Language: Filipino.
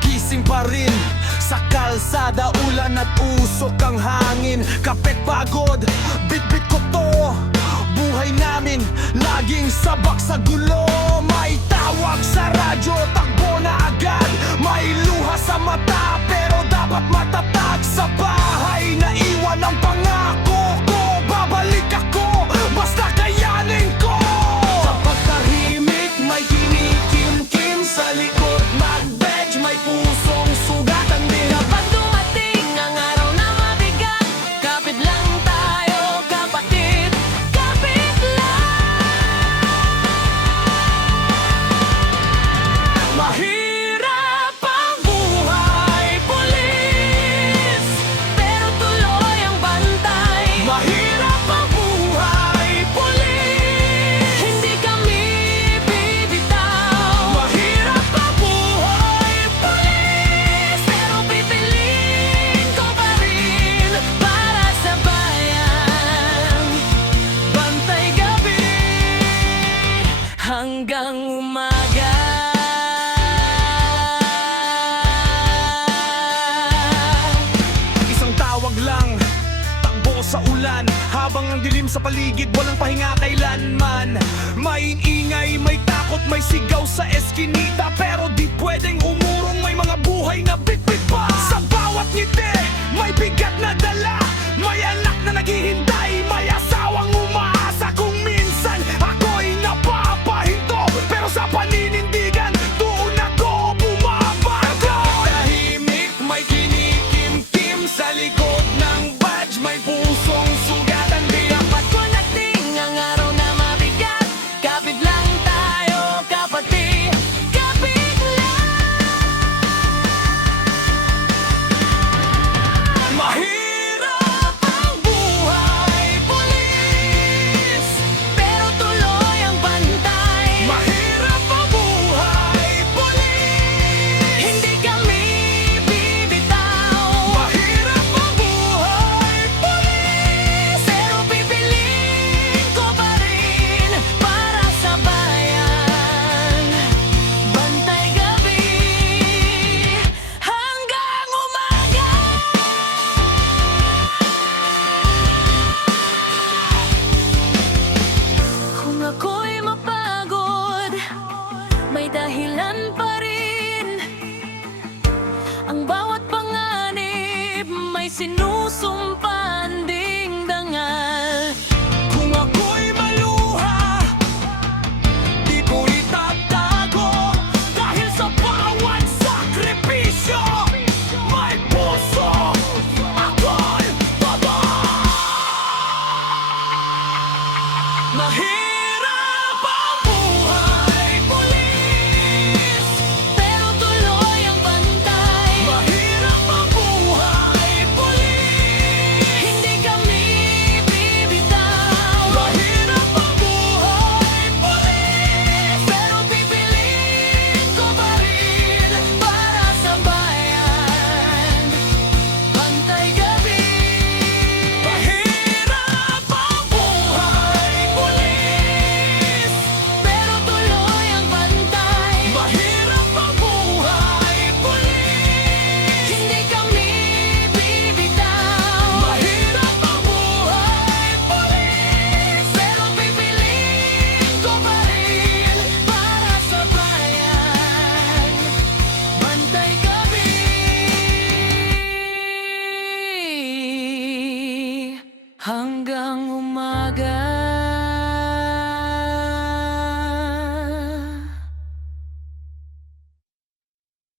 gising pa rin. Sa kalsada, ulan at usok ang hangin. Kapit pagod, bitbit ko to. Buhay namin, laging sabak sa gulo. May tawag sa radyo, takbo na agad. May luha sa mata, pero dapat matatag. Sa bahay na iwan ang pangako ko. Babalik ako, basta kayanin ko. Sa pagkahimik, may kinikimkim. Sa likod mag-veg, may pusong sugatan din. Kapag dumating ang araw na mabigat, kapit lang tayo kapatid, kapit lang. Mahirap ang buhay, pulis, Pero tuloy ang bantay. mahirap ang buhay, pulis. Hindi kami bibitaw. Mahirap ang buhay, pulis. Pero pipiliin ko pa rin para sa bayan. Bantay gabi hanggang umaga. Isang tawag lang, takbo sa ulan. Habang ang dilim sa paligid, walang pahinga kailanman. May ingay, may takot, may sigaw sa eskinita. Pero di pwedeng umurong, may mga buhay na bitbit pa. Sa bawat ngiti, may bigat na dala. May anak na naghihintay, may asawang umaasa. Kung minsan ako'y napapahinto, pero sa paninindigan, doon ako bumabago. Tahimik, may kinikimkim. Sa likod ng badge, may pusong sugatan. Di Dapat ko nating ang araw na mabigat, kapit lang tayo kapatid, kapit lang. mahirap ang buhay, pulis. Pero tuloy ang bantay. Mahirap ang buhay, pulis. Hindi kami bibitaw. Mahirap ang buhay, pulis. Pero pipiliin ko pa rin para sa bayan. Bantay gabi hanggang umaga. Kung ako'y mapagod, may dahilan pa rin. Ang bawat panganib may sinusumpaan ding dangal. Kung ako'y maluha, di ko itatago. Dahil sa bawat sakripisyo, may puso ako'y baba. Mahirap ang buhay, pulis. Pero tuloy ang bantay. Mahirap ang buhay, pulis. Hindi kami bibitaw. Mahirap ang buhay, pulis. Pero pipiliin ko pa rin para sa bayan. Bantay gabi. Mahirap ang buhay, pulis. Pero tuloy ang bantay. Mahirap ang buhay, pulis. Hindi kami bibitaw. Mahirap ang buhay, pulis. Pero pipiliin ko pa rin para sa bayan. Bantay gabi hanggang umaga.